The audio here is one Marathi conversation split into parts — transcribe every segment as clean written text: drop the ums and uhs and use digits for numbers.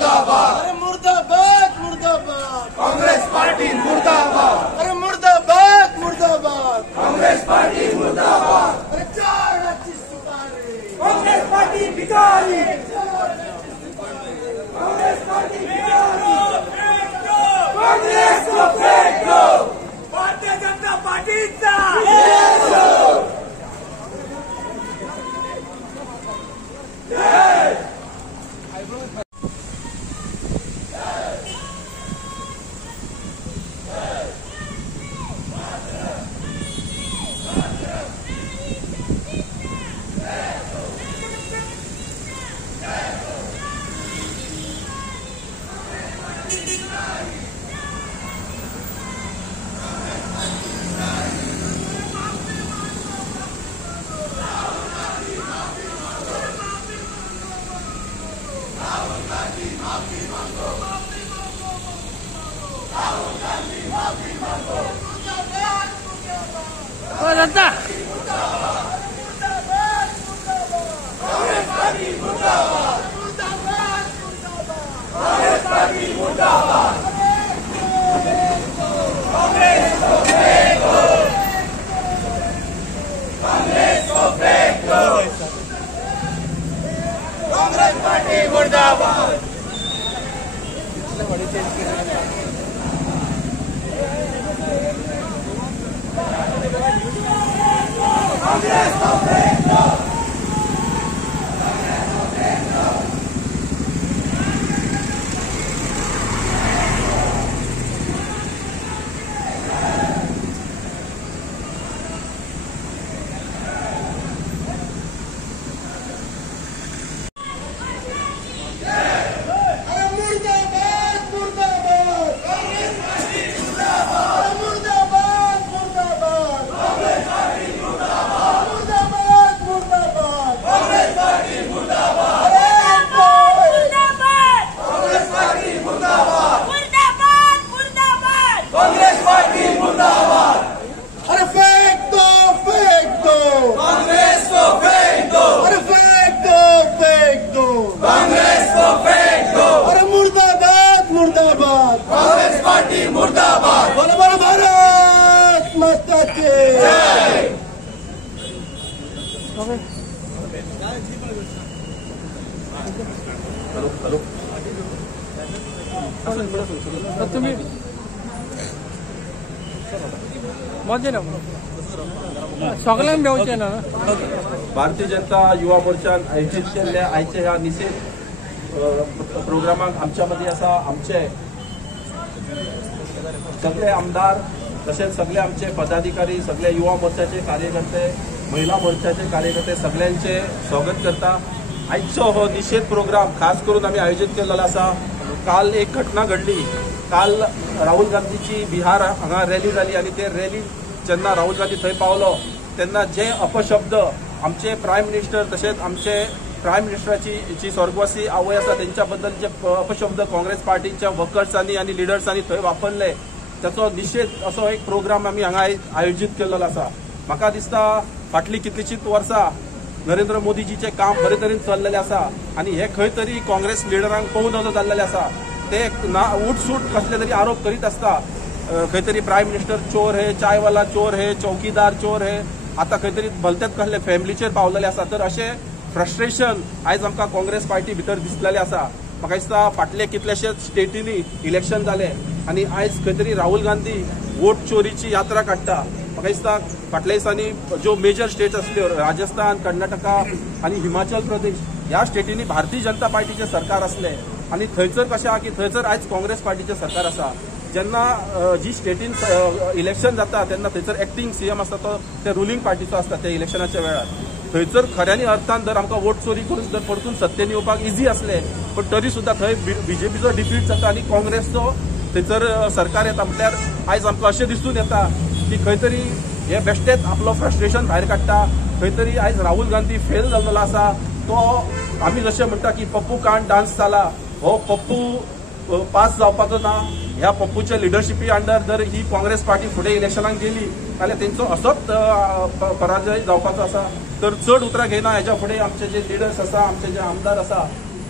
मुर्दाबाद, अरे मुर्दाबाद मुर्दाबाद, कांग्रेस पार्टी मुर्दाबाद, अरे मुर्दाबाद मुर्दाबाद, कांग्रेस पार्टी मुर्दाबाद, अरे 4 लाखची सुपारी, कांग्रेस पार्टी भिकारी, कांग्रेस पार्टी भिकारी, कांग्रेस को फेंक दो, भारतीय जनता पार्टीचा भारतीय जनता युवा मोर्चान आयोजित केल्ल्या आयच्या ह्या निषेध प्रोग्रामाक आमच्यामध्ये असा आमचे सगळे आमदार तसेच सगळे आमचे पदाधिकारी सगळे युवा मोर्चाचे कार्यकर्ते महिला मोर्चाचे कार्यकर्ते सगळ्यांचे स्वागत करता। आयचो हो निषेध प्रोग्राम खास करून आम्ही आयोजित केलेला असा। काल एक घटना घडली। काल राहुल गांधीची बिहार हांगा रॅली जाली आणि ते रॅली जेन्ना राहुल गांधी थंय पावलो तेन्ना जे अपशब्द आमचे प्रायम मिनिस्टर तसेच आमचे प्रायम मिनिस्टराची जी स्वर्गवासी आवय आसा तेंच्या बद्दल जे अपशब्द काँग्रेस पार्टीच्या वर्कर्सांनी आणि लिडर्सांनी थंय वापरले त्याचो निषेध असो एक प्रोग्राम आम्ही हांगा आयोजित केलेलो आसा। म्हाका दिसता फाटली कितलीशीच वर्सां नरेंद्र मोदीजीचे काम बरे तरेन चल्लेले आसा आणि हे खंय तरी काँग्रेस लिडरांक पळोवन नजो जाल्लेले आसा। ते उठसूट कसले तरी आरोप करीत आसता। खंय तरी प्रायम मिनिस्टर चोर हे, चायवाला चोर हे, चौकीदार चोर हे, आता खंय तरी भलतेच कसले फॅमिलीचेर पावलेले आसा। तर अशें फ्रस्ट्रेशन आयज आमकां काँग्रेस पार्टी भितर दिसलेले आसा। म्हाका दिसता फाटले कितलेशेच स्टेटींनी इलेक्शन जाले आणि आयज खंय तरी राहुल गांधी वोट चोरीची यात्रा काडटा। म्हाका दिसता फाटल्या दिसांनी ज्यो मेजर स्टेट्स आसल्यो राजस्थान, कर्नाटका आणि हिमाचल प्रदेश ह्या स्टेटींनी भारतीय जनता पार्टीचे सरकार असले आणि थंयसर कशें आहा की थंयसर आयज काँग्रेस पार्टीचे सरकार आसा। जेन्ना जी स्टेटीन इलेक्शन जाता तेन्ना थंयसर एक्टिंग सीएम आसता तो ते रुलींग पार्टीचो आसता त्या इलेक्शनाच्या वेळार। थंयसर खऱ्यांनी अर्थान जर आमकां वोट चोरी करून जर परतून सत्तेन येवपाक इजी असले पण तरी सुद्दां थंय बीजेपीचो डिफीट जाता आणि काँग्रेसचो थंयसर सरकार येता म्हटल्यार आयज आमकां अशें दिसून येता की खंय तरी हे बेश्टेच आपलो फ्रस्ट्रेशन भायर काडटा। खंय तरी आयज राहुल गांधी फेल जाल्लो आसा। तो आमी जशें म्हणटा की पप्पू कांट डान्स जाला, हो पप्पू पास जावपाचो ना। ह्या पप्पूच्या लिडरशिपी अंडर जर ही काँग्रेस पार्टी फुडें इलेक्शनाक गेली जाल्यार तेंचो असोच पराजय जावपाचो आसा। तर चड उतरां घेयना हेच्या फुडें आमचे जे लिडर्स आसा, आमचे जे आमदार आसा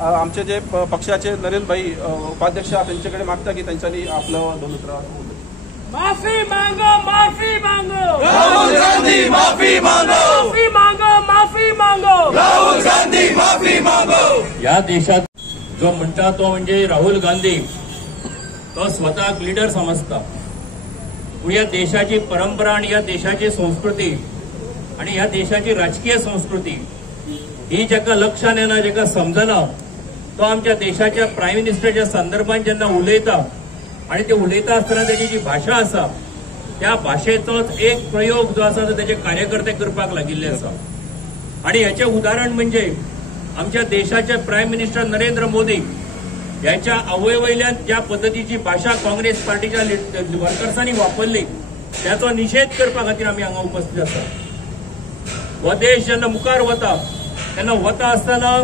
आमचे जे पक्षाचे नरेंद्र भाई उपाध्यक्ष त्यांच्याकडे मागता की त्यांच्यानी आपलं दोन उतरा माफी मांगो, माफी मांगो, राहुल गांधी माफी मांगो, माफी मांगो, माफी मांगो, राहुल गांधी माफी मांगो. या देशात जो म्हणता तो म्हणजे राहुल गांधी तो स्वतःक लीडर समजता, पण या देशाची परंपरा आणि या देशाची संस्कृती आणि या देशाची राजकीय संस्कृती ही जेका लक्षात येना, जेका समजना, तो आमच्या देशाच्या प्राईम मिनिस्टरच्या संदर्भात जेन्ना उलयता आणि ते उलयता आसतना त्याची जी भाषा आसा त्या भाषेचोच एक प्रयोग जो आसा तो त्याचे कार्यकर्ते करपाक लागिल्ले आसा. आणि याचे उदाहरण म्हणजे आमच्या देशाचे प्राईम मिनिस्टर नरेंद्र मोदी यांच्या आवयवयल्यान ज्या पद्धतीची भाषा काँग्रेस पार्टीच्या वर्कर्सांनी वापरली त्याचा निषेध करपा खातीर आम्ही हांगा उपस्थित आसा. हो देश जेन्ना मुखार वता तेन्ना वता आसतना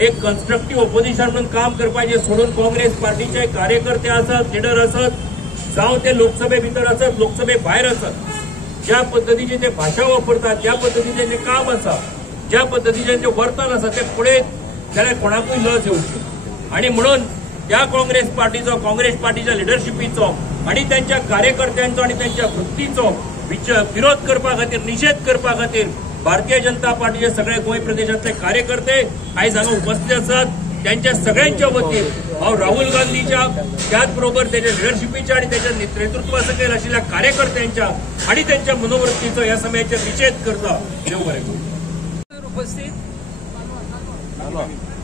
एक कन्स्ट्रक्टिव्ह ऑपोजिशन म्हणून काम करपाचे सोडून काँग्रेस पार्टीचे कार्यकर्ते आसत, लिडर आसत, जावं ते लोकसभे भितर आसत, लोकसभे भायर आसत, ज्या पद्धतीची ते भाषा वापरतात, ज्या पद्धतीचे ते काम आसा, ज्या पद्धतीचे ते वर्तन आसा ते पळयत जाल्यार कोणाकूय लज येवची. आणि म्हणून त्या काँग्रेस पार्टीच्या लिडरशिपीचो आणि त्यांच्या कार्यकर्त्यांचो आणि त्यांच्या वृत्तीचो विरोध करपा खातीर, निषेध करपा खातीर भारतीय जनता पार्टीचे सगळे गोंय प्रदेशातले कार्यकर्ते आयज हांगा उपस्थित आसात. त्यांच्या सगळ्यांच्या वतीन हांव राहुल गांधीच्या त्याच बरोबर त्याच्या लिडरशिपीच्या आणि त्याच्या नेतृत्वा सकयल आशिल्ल्या कार्यकर्त्यांच्या आणि त्यांच्या मनोवृत्तीचो ह्या समयाचेर निषेध करता. देव बरें करूं.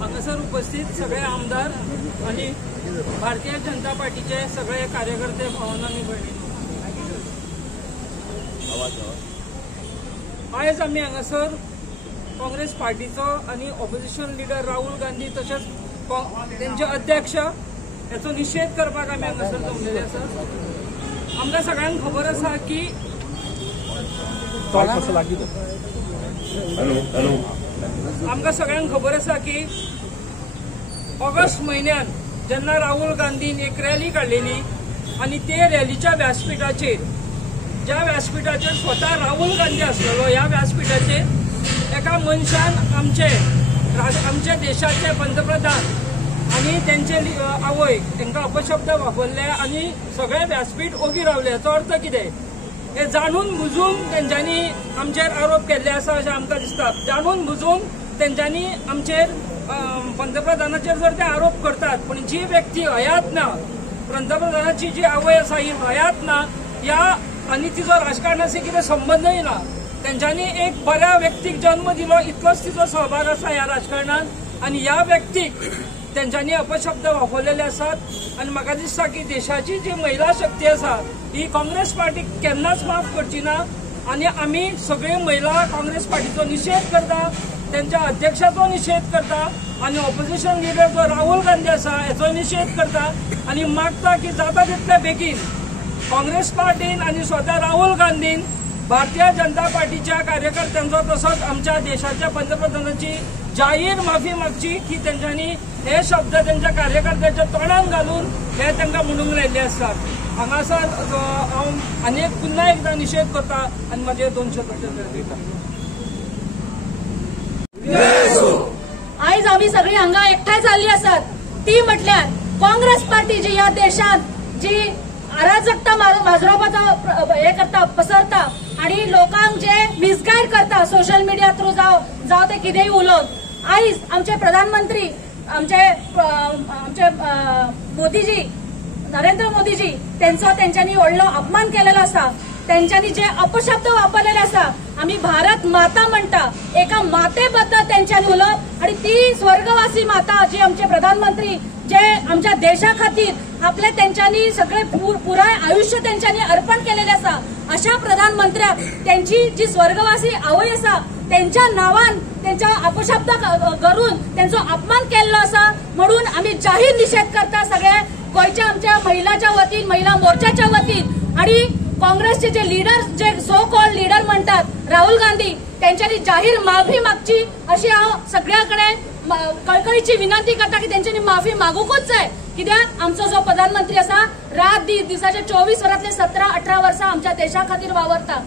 हांगासर उपस्थित सगळे आमदार आणि भारतीय जनता पार्टीचे सगळे कार्यकर्ते भावांनो आनी भयणींनो, आयज आमी हांगासर काँग्रेस पार्टीचो आणि ऑपोजिशन लिडर राहुल गांधी तशेंच त्यांचे अध्यक्ष याचो निषेध करपाक आमी हांगासर जमलेले आसा. आमकां सगळ्यांक खबर आसा की आमकां सगळ्यांक खबर आसा की ऑगस्ट म्हयन्यात जेन्ना राहुल गांधीन एक रॅली काडलेली आणि ते रॅलीच्या व्यासपीठाचेर, ज्या व्यासपीठाचेर स्वता राहुल गांधी आसलेलो, ह्या व्यासपीठाचेर एका मनशान आमचे देशाचे पंतप्रधान आणि त्यांचे आवय तांकां अपशब्द वापरले आणि सगळे व्यासपीठ ओगी रावले. हाचो अर्थ कितें? हे जाणून बुजून तेंच्यांनी आमचेर आरोप केल्ले आसा अशें आमकां दिसता. जाणून बुजून तेंच्यांनी आमचेर पंतप्रधानाचेर जर ते आरोप करतात, पण जी व्यक्ती हयात ना, पंतप्रधानाची जी आवय आसा ही हयात ना, ह्या आणि तिचो राजकारणाशी कितें संबंदय ना. तेंच्यांनी एक बऱ्या व्यक्तीक जन्म दिलो, इतलोच तिचो सहभाग आसा ह्या राजकारणात आणि ह्या व्यक्तीक तेंच्यांनी अपशब्द वापरलेले आसात. आणि म्हाका दिसता की देशाची जी महिला शक्ती आसा ही काँग्रेस पार्टी केन्नाच माफ करची ना. आणि आमी सगळे महिला काँग्रेस पार्टीचो निषेध करता, त्यांच्या अध्यक्षाचो निषेध करता आणि ऑपोजिशन लिडर जो राहुल गांधी आसा हेचो निषेध करता आणि मागता की जाता तितले बेगीन काँग्रेस पार्टीन आणि स्वतः राहुल गांधीन भारतीय जनता पार्टीच्या कार्यकर्त्यांचो तसोच आमच्या देशाच्या पंतप्रधानाची जाहीर माफी मागची की त्यांच्यानी हे शब्द त्यांच्या कार्यकर्त्याच्या तोंडात घालून हे तांकां म्हणूंक लायिल्ले आसतात. हांगासर हांव आनी पुन्हा एकदा निषेध करता आणि माझे 2 शब्द दिता. आयज आम्ही सगळी हांगा एकठांय जाल्ली आसात ती म्हटल्यार काँग्रेस पार्टी जी ह्या देशात जी अराजकता माजरोवपाचो हे करता, पसरता आणि लोकांक जे मिसगायड करता सोशल मिडिया थ्रू जावं ते कितेंय उलोवन, आयज आमचे प्रधानमंत्री आमचे मोदीजी, नरेंद्र मोदीजी त्यांच्यांनी व्हडलो अपमान केलेलो आसा. त्यांच्यानी जे अपशब्द वापरलेले आसा, आम्ही भारत माता म्हणटा, एका मातेबद्दल त्यांच्यानी उलोवप आणि ती स्वर्गवासी माता जी आमचे प्रधानमंत्री जे आमच्या देशा खातीर आपले त्यांच्यानी सगळे पुराय आयुष्य त्यांच्यानी अर्पण केलेले आसा, अशा प्रधानमंत्र्याक त्यांची जी स्वर्गवासी आवय आसा त्यांच्या नावान त्यांचा अपशब्द करून त्यांचा अपमान केलेलो आसा. म्हणून आम्ही जाहीर निषेध करता सगळ्या गोयच्या आमच्या महिलाच्या वतीन, महिला मोर्चाच्या वतीन आणि काँग्रेसचे जे लीडर, जे सो कॉल्ड लीडर म्हणतात राहुल गांधी, त्यांच्यानी जाहीर माफी मागची अशी हांव सगळ्याकडे कळकळीची विनंती करता की त्यांच्यानी माफी मागूकूच जाय. कित्याक आमचो जो प्रधानमंत्री आसा रात दिसाचे 24 वरांतले 17-18 वर्सां आमच्या देशा खातीर वावरता.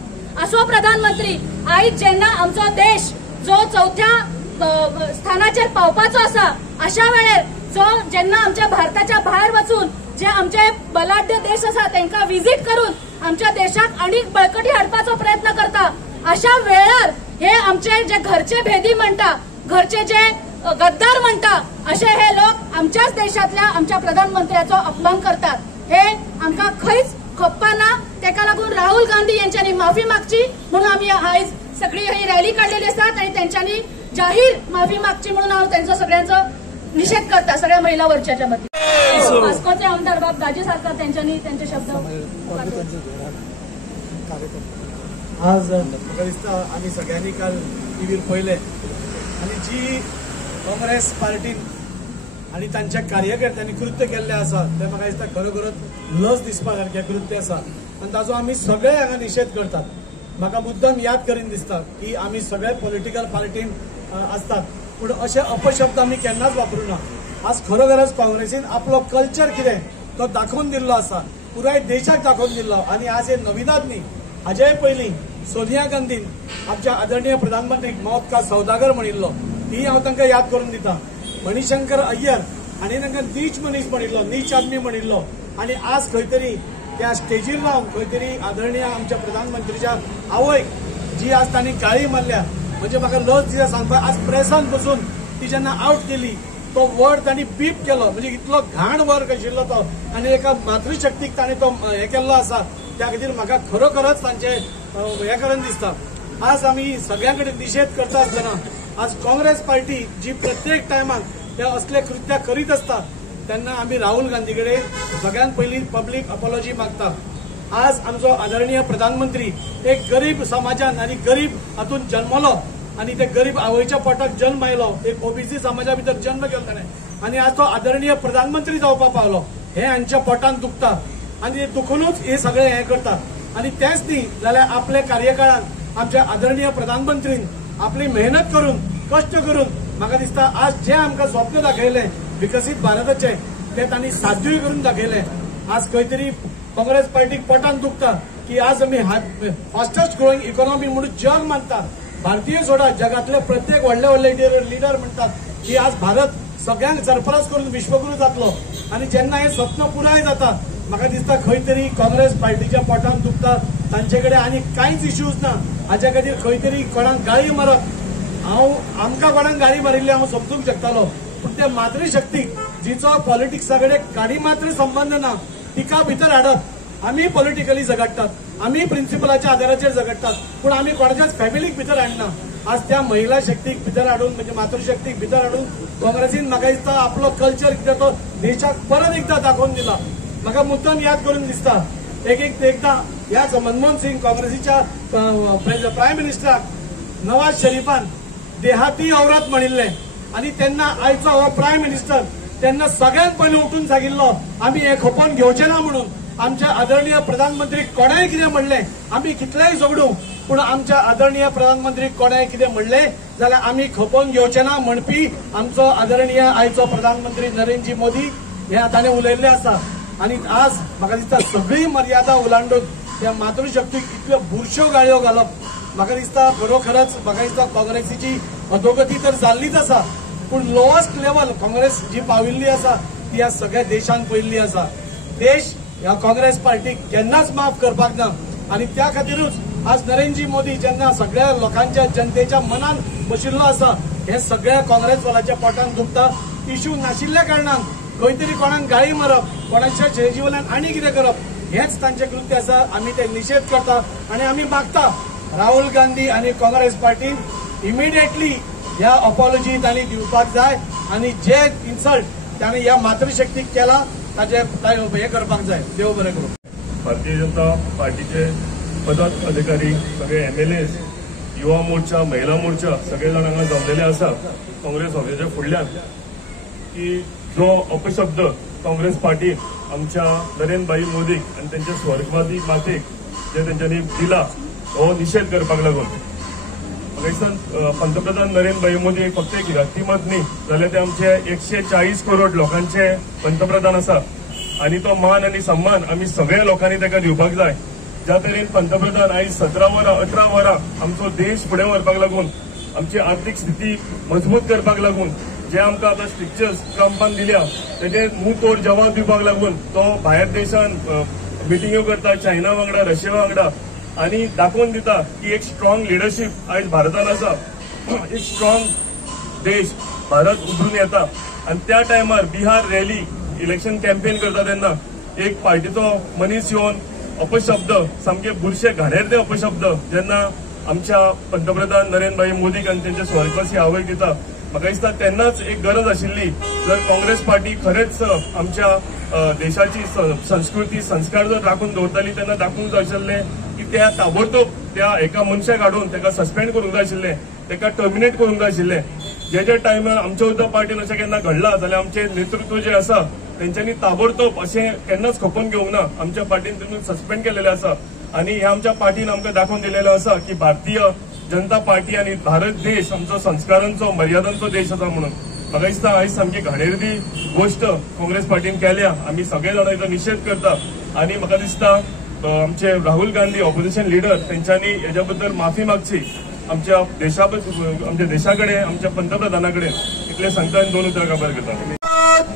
असो प्रधानमंत्री आयज जेन्ना आमचो देश जो 4थ्या स्थानाचेर पावपाचो आसा अशा वेळेर जो जेन्ना आमच्या भारताच्या भायर वचून जे आमचे बलाढ्य देश आसा तांकां विजीट करून आमच्या देशाक आनीक बळकटी हाडपाचो प्रयत्न करता अशा वेळार हे आमचे जे घरचे भेदी म्हणटा घरचे जे गद्दार म्हणटा असे हे लोक आमच्याच देशातल्या आमच्या प्रधानमंत्र्याचो अपमान करतात हे आमकां खंयच खपना तेका लागून राहुल गांधी यांच्यानी माफी मागची म्हणून आम्ही आयज सगळी ही रॅली काढलेली असतात आणि त्यांच्यानी जाहीर माफी मागची म्हणून हांव त्यांचा सगळ्यांचो निषेध करता सगळ्या महिला मोर्चाच्या मध्ये वास्कोचे आमदार बाब दाजी सारकर त्यांच्यानी त्यांचे शब्द आज म्हाका दिसता आमी सगळ्यांनी काल टीव्हीर पळयले आनी जी काँग्रेस पार्टीन आणि तांच्या कार्यकर्त्यांनी कृत्य केल्लें आसा ते म्हाका दिसता खरोखरच लज दिसपा सारकें कृत्य आसा आनी ताचो आमी सगळे हांगा निशेध करतात म्हाका मुद्दम याद करीन दिसता की आमी सगळे पॉलिटिकल पार्टीन असतात पूण अशे अपशब्द आमी केन्नाच वापरूना आज खरोखरच काँग्रेसीन आपलो कल्चर कितें तो दाखोवन दिल्लो आसा पुराय देशाक दाखोवन दिल्लो आनी आज हे नविनात न्ही हाजेय पयलीं सोनिया गांधीन आमच्या आदरणीय प्रधानमंत्रीक मौत का सौदागर म्हणिल्लो ती हांव तांकां याद करून दिता मणिशंकर अय्यर हांणी तांकां नीच मनीस म्हणिल्लो नीच आदमी म्हणिल्लो आनी आज खंय तरी त्या स्टेजीर रावन खंय तरी आदरणीय आमच्या प्रधानमंत्रीच्या आवयक जी आज तांणी गाळी मारल्या म्हणजे म्हाका लज दिता सांगपाक आज प्रेसान बसून ती जेन्ना आउट केली तो वर्ड तांणी बीप केलो म्हणजे इतलो घाण वर्ग आशिल्लो तो आनी एका मातृशक्तीक ताणें तो हे केल्लो आसा त्या खातीर म्हाका खरोखरच तांचे हे करून दिसता आज आमी सगळ्यां कडेन निशेध करता आसतना आज काँग्रेस पार्टी जी प्रत्येक टायमाक ते असले कृत्य करीत असता तेन्ना आमी राहुल गांधी कडेन सगळ्यात पयलीं पब्लीक अपॉलॉजी मागता आज आमचो आदरणीय प्रधानमंत्री एक गरीब समाजान आनी गरीब हातून जन्मलो आनी ते गरीब आवयच्या पोटाक जन्म आयलो एक ओबीसी समाजा भितर जन्म केलो ताणें आनी आज तो आदरणीय प्रधानमंत्री जावपाक पावलो हे हांच्या पोटान दुखता आनी ते दुखूनच हे सगळे हे करता आनी तेंच न्ही जाल्यार आपल्या कार्यकाळान आमच्या आदरणीय प्रधानमंत्रीन आपली मेहनत करून कष्ट करून म्हाका दिसता आज जे आमकां स्वप्न दाखयलें विकसीत भारताचे ते तांणी साध्यूय करून दाखयलें आज खंय तरी काँग्रेस पार्टीक पोटान दुखता की आज आमी फास्टेस्ट ग्रोईंग इकॉनॉमी म्हणून जग मानता भारतीय सोडा जगातले प्रत्येक व्हडले व्हडले लिडर म्हणतात की आज भारत सगळ्यांक सरफराज करून विश्वगुरू जातलो आनी जेन्ना हे स्वप्न पुराय जाता म्हाका दिसता खंय तरी काँग्रेस पार्टीच्या पोटान दुखता तांचे कडेन आनी कांयच इश्यूज ना हाच्या खातीर खंय तरी कोणाक गाळी मारप आमकां कोणाक गाळी मारिल्ली हांव समजूंक शकतालो पूण ते मातृशक्तीक जिचो पॉलिटिक्सा कडेन काडी मात्र संबंध ना तिका भितर हाडप आमी पॉलिटिकली झगडटात आमी प्रिन्सिपलाच्या आदाराचेर झगडटात पूण आमी कोणाच्याच फॅमिलीक भितर हाडना आज त्या महिला शक्तीक भितर हाडून म्हणजे मातृशक्तीक भितर हाडून काँग्रेसीन म्हाका दिसता आपलो कल्चर कितें तो देशाक परत एकदा दाखोवन दिला म्हाका मुद्दम याद करून दिसता एकदा ह्या मनमोहन सिंग काँग्रेसीच्या प्रायम मिनिस्टराक नवाज शरीफान देहाती औरत म्हणिल्ले आनी तेन्ना आयचो हो प्रायम मिनिस्टर तेन्ना सगळ्यांत पयलीं उठून सांगिल्लो आमी हे खपोवन घेवचे ना म्हणून आमच्या आदरणीय प्रधानमंत्री कोणाय कितें म्हणलें आमी कितलेय झगडू पूण आमच्या आदरणीय प्रधानमंत्री कोणाय कितें म्हणलें जाल्यार आमी खपोवन घेवचे ना म्हणपी आमचो आदरणीय आयचो प्रधानमंत्री नरेंद्र मोदी हे ताणें उलयल्लें आसा आनी आज म्हाका दिसता सगळी मर्यादा ओलांडून त्या मातृशक्तीक इतल्यो बुरश्यो गाळयो घालप म्हाका दिसता खरोखरच म्हाका दिसता काँग्रेसीची अधोगती तर जाल्लीच आसा पूण लोवस्ट लेवल काँग्रेस जी पाविल्ली आसा ती ह्या सगळ्या देशान पयल्ली आसा देश ह्या काँग्रेस पार्टीक केन्नाच माफ करपाक ना आनी त्या खातीरूच आज नरेंद्र मोदी जेन्ना सगळ्या लोकांच्या जनतेच्या मनान बशिल्लो आसा हे सगळ्या काँग्रेस वाल्याच्या पोटान दुखता इश्यू नाशिल्ल्या कारणान खंय तरी कोणाक गाळी मारप कोणाच्या जिवनान आनी कितें करप हेच तांचे कृत्य आसा आमी ते निशेध करता आनी आमी मागता राहुल गांधी आनी काँग्रेस पार्टीन इमिडिएटली ह्या अपॉलॉजी तांणी दिवपाक जाय आनी जे इन्सल्ट तांणी ह्या मातृशक्तीक केला ताचे हे करपाक जाय देव बरें करूं भारतीय जनता पार्टीचे पदाधिकारी सगळे MLAs युवा मोर्चा महिला मोर्चा सगळे जाण हांगा जमलेले आसा काँग्रेस ऑफिसाच्या फुडल्यान की जो अपशब्द काँग्रेस पार्टीन आमच्या नरेंद्रभाई मोदीक आनी त्यांच्या स्वर्गवादी मातेक जे तेंच्यांनी दिला हो निषेध करपाक लागून म्हाका दिसता पंतप्रधान नरेंद्रभाई मोदी फक्त एक व्यक्तिमत न्ही जाल्यार ते आमचे 140 करोड लोकांचे पंतप्रधान आसा आनी तो मान आनी सन्मान आमी सगळ्या लोकांनी ताका दिवपाक जाय ज्या तरेन पंतप्रधान आयज 17 वरां 18 वरां आमचो देश फुडें व्हरपाक लागून आमची आर्थीक स्थिती मजबूत करपाक लागून जे आमकां आतां स्ट्रिक्चर्स ट्रम्पान दिल्या तेजे मुंतोड जवाब दिवपाक लागून तो भायर देशान मिटिंग्यो करता चायना वांगडा रशिया वांगडा आनी दाखोवन दिता की एक स्ट्रॉंग लिडरशीप आयज भारतान आसा. एक स्ट्रॉंग देश भारत उभरून येता आनी त्या टायमार बिहार रॅली इलेक्शन कॅम्पेन करता तेन्ना एक पार्टीचो मनीस येवन अपशब्द सामके बुरशे घाणेरते अपशब्द जेन्ना आमच्या पंतप्रधान नरेंद्र भाई मोदीक आनी तेंच्या स्वर्गवासी आवयक दिता म्हाका दिसता तेन्नाच एक गरज आशिल्ली जर काँग्रेस पार्टी खरेंच आमच्या देशाची संस्कृती संस्कार जर राखून दवरताली तेन्ना दाखोवंक जाय आशिल्लें की त्या ताबडतोब त्या एका मनशाक हाडून ताका सस्पेंड करूंक जाय आशिल्लें ताका टर्मिनेट करूंक जाय आशिल्लें. जे टायमार आमच्या सुद्दां पार्टीन अशें केन्ना घडलां जाल्यार आमचे नेतृत्व जे आसा तेंच्यांनी ताबडतोब अशें केन्नाच खपोवन घेवंक ना. आमच्या पार्टीन तेतून सस्पेंड केलेले आसा आनी हे आमच्या पार्टीन आमकां दाखोवन दिलेले आसा की भारतीय जनता पार्टी आनी भारत देश आमचो संस्कारांचो मर्यादांचो देश आसा म्हणून. म्हाका दिसता आयज सामकी घाणेरडी गोश्ट काँग्रेस पार्टीन केल्या. आमी सगळे जाण हेचो निशेध करता आनी म्हाका दिसता आमचे राहुल गांधी ऑपोजिशन लिडर तेंच्यांनी हेच्या बद्दल माफी मागची आमच्या देशा कडेन आमच्या पंतप्रधाना कडेन. इतले सांगता आनी 2 उतरां काबार करता.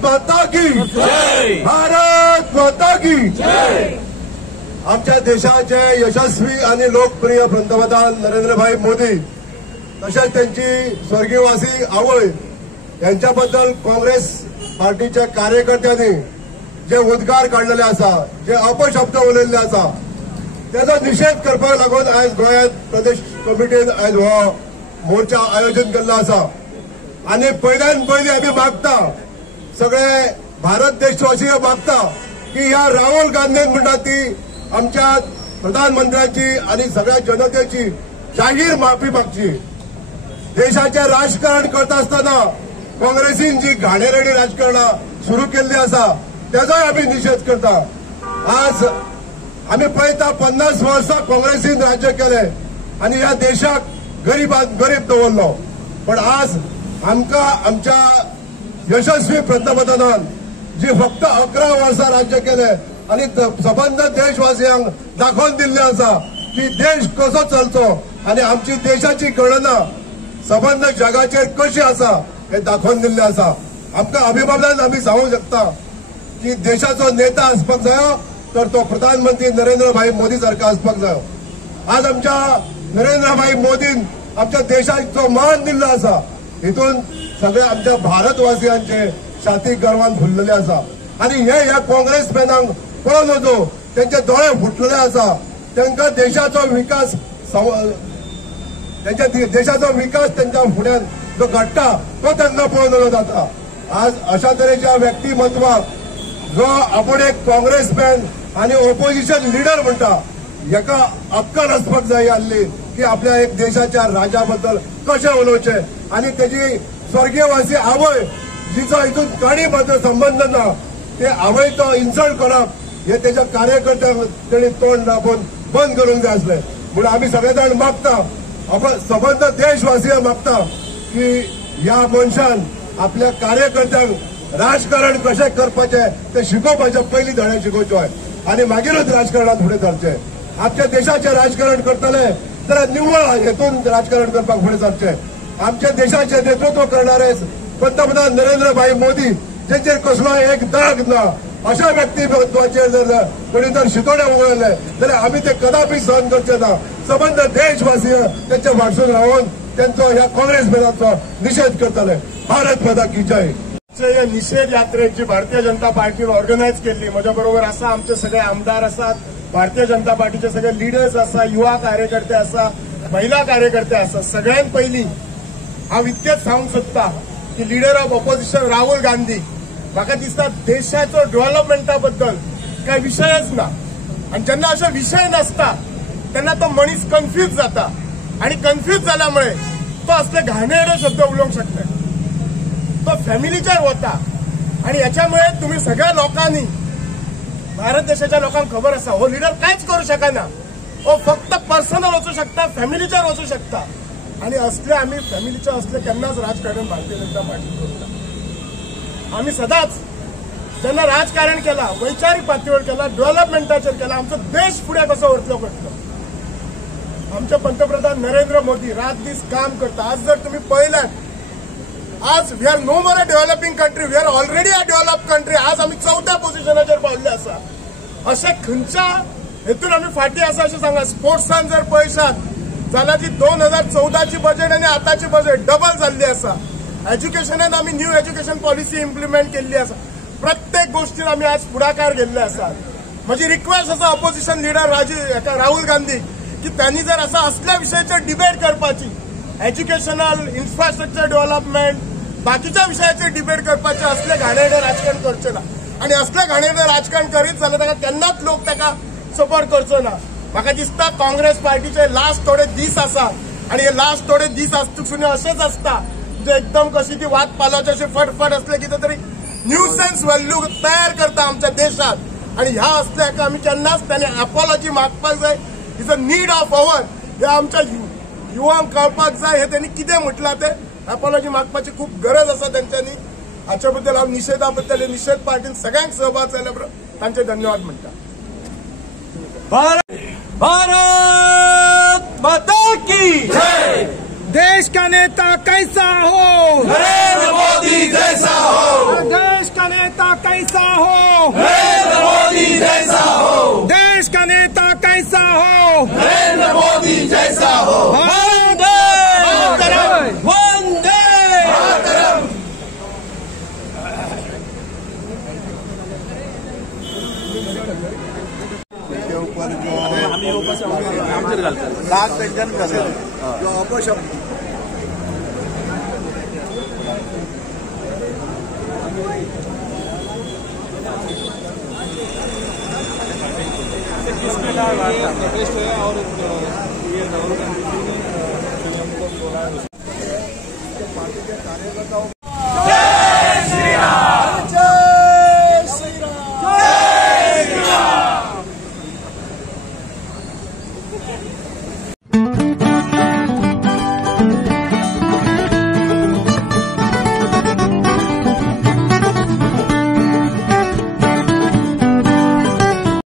माता की जय, भारत माता की जय. आमच्या देशाचे यशस्वी आणि लोकप्रिय पंतप्रधान नरेंद्रभाई मोदी तसेच त्यांची स्वर्गीयवासी आवय यांच्याबद्दल काँग्रेस पार्टीच्या कार्यकर्त्यांनी जे उद्गार काढलेले आसा जे अपशब्द उलयल्ले आसा त्याचा निषेध करपाक लागून आयज गोंयांत प्रदेश कमिटीन आयज हो मोर्चा आयोजन केल्लो आसा. आणि पहिल्यान पयलीं आमी मागता सगळे भारत देशवासी मागता की ह्या राहुल गांधीन म्हणटा ती आमच्या प्रधानमंत्र्यांची आणि सगळ्या जनतेची जाहीर माफी मागची. देशाचे राजकारण करता असताना काँग्रेसीन जी घाणेरडी राजकारणां सुरू केल्ली आसा त्याचाय आमी निषेध करता. आज आमी पळयता 50 वर्सां काँग्रेसीन राज्य केले आणि ह्या देशाक गरीब दवरलो. पण आज आमकां आमच्या यशस्वी पंतप्रधानान जी फक्त 11 वर्सां राज्य केले आणि सबंद देशवासियांक दाखोवन दिल्ले आसा की देश कसो चलचो आणि आमची देशाची गणना सबंद जगाचेर कशी आसा हे दाखोवन दिल्ले आसा. आमकां अभिमानान आमी सांगूंक शकता की देशाचो नेता आसपाक जायो तर तो प्रधानमंत्री नरेंद्र भाई मोदी सारखा आसपाक जायो. आज आमच्या नरेंद्र भाई मोदीन आमच्या देशाचो मान दिल्लो आसा. हितून सगळे आमच्या भारतवासियांचे छाती गर्वान फुललेले आसा आणि हे ह्या काँग्रेसमॅनांक पळोवन वचो त्यांचे दोळे फुटलेले आसा. तांकां देशाचो विकास त्यांच्या फुड्यान जो घडटा तो तांकां पळोवन जाता. आज अशा तरेच्या व्यक्तिमत्वाक जो आपण एक काँग्रेसमॅन आणि ऑपोजिशन लिडर म्हणटा हेका अक्कल आसपाक जाय आसली की आपल्या एक देशाच्या राजाबद्दल कशें उलोवचें आणि तेजी स्वर्गीयवासी आवय जिचो हितून काणी मात्र संबंध ना ते आवयचो इन्सल्ट करप हे त्याच्या कार्यकर्त्यांक तेणी तोंड दाखोवन बंद करूंक जाय आसलें. म्हणून आमी सगळे जाण मागता सबंद देशवासी मागता की ह्या मनशान आपल्या कार्यकर्त्यांक राजकारण कशें करपाचें ते शिकोवपाचें पयलीं धडे शिकोवचे आनी मागीरच राजकारणांत फुडें सरचें. आमच्या देशाचें राजकारण करतले जाल्यार निव्वळ हेतून राजकारण करपाक फुडें सरचें. आमच्या देशाचें नेतृत्व करणारे पंतप्रधान नरेंद्र भाई मोदी जेचेर कसलो एक दाग ना अशा व्यक्तिमत्वाचेर जर कोणी जर शितोडे उगवले जाल्यार आमी ते कदापि सहन करचे ना. सबंद देशवासी त्यांच्या फाटसून रावून त्यांचो ह्या काँग्रेसमॅनाचो निषेध करतले. भारत माता की जय. या निषेध यात्रेची भारतीय जनता पार्टीने ऑर्गनायज केली. माझ्या बरोबर असा आमचे सगळे आमदार असतात, भारतीय जनता पार्टीचे सगळे लिडर्स असा, युवा कार्यकर्ते असा, महिला कार्यकर्ते असा. सगळ्यात पहिली हांव इतकेच सांगूंक सोदता की leader of opposition Rahul Gandhi म्हाका दिसता देशाचो डेव्हलपमेंटा बद्दल काय विशयच ना. आणि जेन्ना अशे विषय नसता तेन्ना तो मनीस कन्फ्यूज जाता आणि कन्फ्यूज जाल्यामुळे तो असले घाणेरडे शब्द उलोवंक शकता. तो फॅमिलीचेर वता आणि याच्यामुळे तुम्ही सगळ्या लोकांनी भारत देशाच्या लोकांक खबर आसा हो लीडर कांयच करू शकना. हो फक्त पर्सनल वचू शकता, फॅमिलीचेर वचू शकता. आणि असले आम्ही फॅमिलीचे असले केन्नाच राजकारण भारतीय जनता पार्टी करता. आम्ही सदांच जेन्ना राजकारण केला वैचारीक पातळीवर केला, डेव्हलपमेंटाचेर केला, आमचो देश फुडें कसो व्हरतलो करतलो आमचे पंतप्रधान नरेंद्र मोदी रात दीस काम करता. आज जर तुम्ही पळयल्यात आज we are no more a developing country, we are already a develop country. आज आम्ही 4थ्या पोझिशनाचेर पावल्ले आसा. अशें खंयच्या हेतून आम्ही फाटी आसा अशें सांगा. स्पोर्ट्सान जर पळयशात जाल्यार जी 2014ची बजेट आनी आतांची बजेट डबल जाल्ली आसा. एज्युकेशनात आम्ही न्यू एज्युकेशन पॉलिसी इम्प्लिमेंट केल्ली आसा. प्रत्येक गोष्टीन आम्ही आज पुढाकार घेतले आसा. माझी रिक्वेस्ट आसा ऑपोजिशन लिडर राहुल गांधी की त्यांनी जर असल्या विषयाचेर डिबेट करपाची, एज्युकेशनल इन्फ्रास्ट्रक्चर डेव्हलपमेंट बाकीच्या विषयाचेर डिबेट करपाचे, असले घाणेरडे राजकारण करचे ना. आणि असले घाणेरडे राजकारण करीत जाल्यार ताका केन्नाच लोक ताका सपोर्ट करचो ना. म्हाका दिसता काँग्रेस पार्टीचे लास्ट थोडे दीस आसा आणि हे लास्ट थोडे दीस आसतसून असेच असता म्हणजे एकदम कशी ती वाद पालोवचे असे फटफट असले कितें तरी न्यूसेन्स व्हॅल्यू तयार करता आमच्या देशात. आणि ह्या असल्या हाका आमी केन्नाच तांणी अपॉलॉजी मागपाक जाय. Is a need of our. हे आमच्या युवांक कळपाक जाय हे त्यांनी कितें म्हटलां ते. अपॉलॉजी मागपाची खूप गरज आसा त्यांच्यानी. हाच्या बद्दल हांव निशेधा बद्दल निषेध पार्टीन सगळ्यांक सहभाग जाल्या बरोबर तांचे धन्यवाद म्हणटा. भारत माता की जय. देश का नेता कैसा हो, नरेंद्र मोदी जैसा हो. देश का नेता कैसा हो, नरेंद्र मोदी जैसा हो. देश का नेता कैसा हो, नरेंद्र मोदी जैसा हो. वंदे वंदे मातरम. जो अपशब्द पार्टी के कार्यकर्ताओं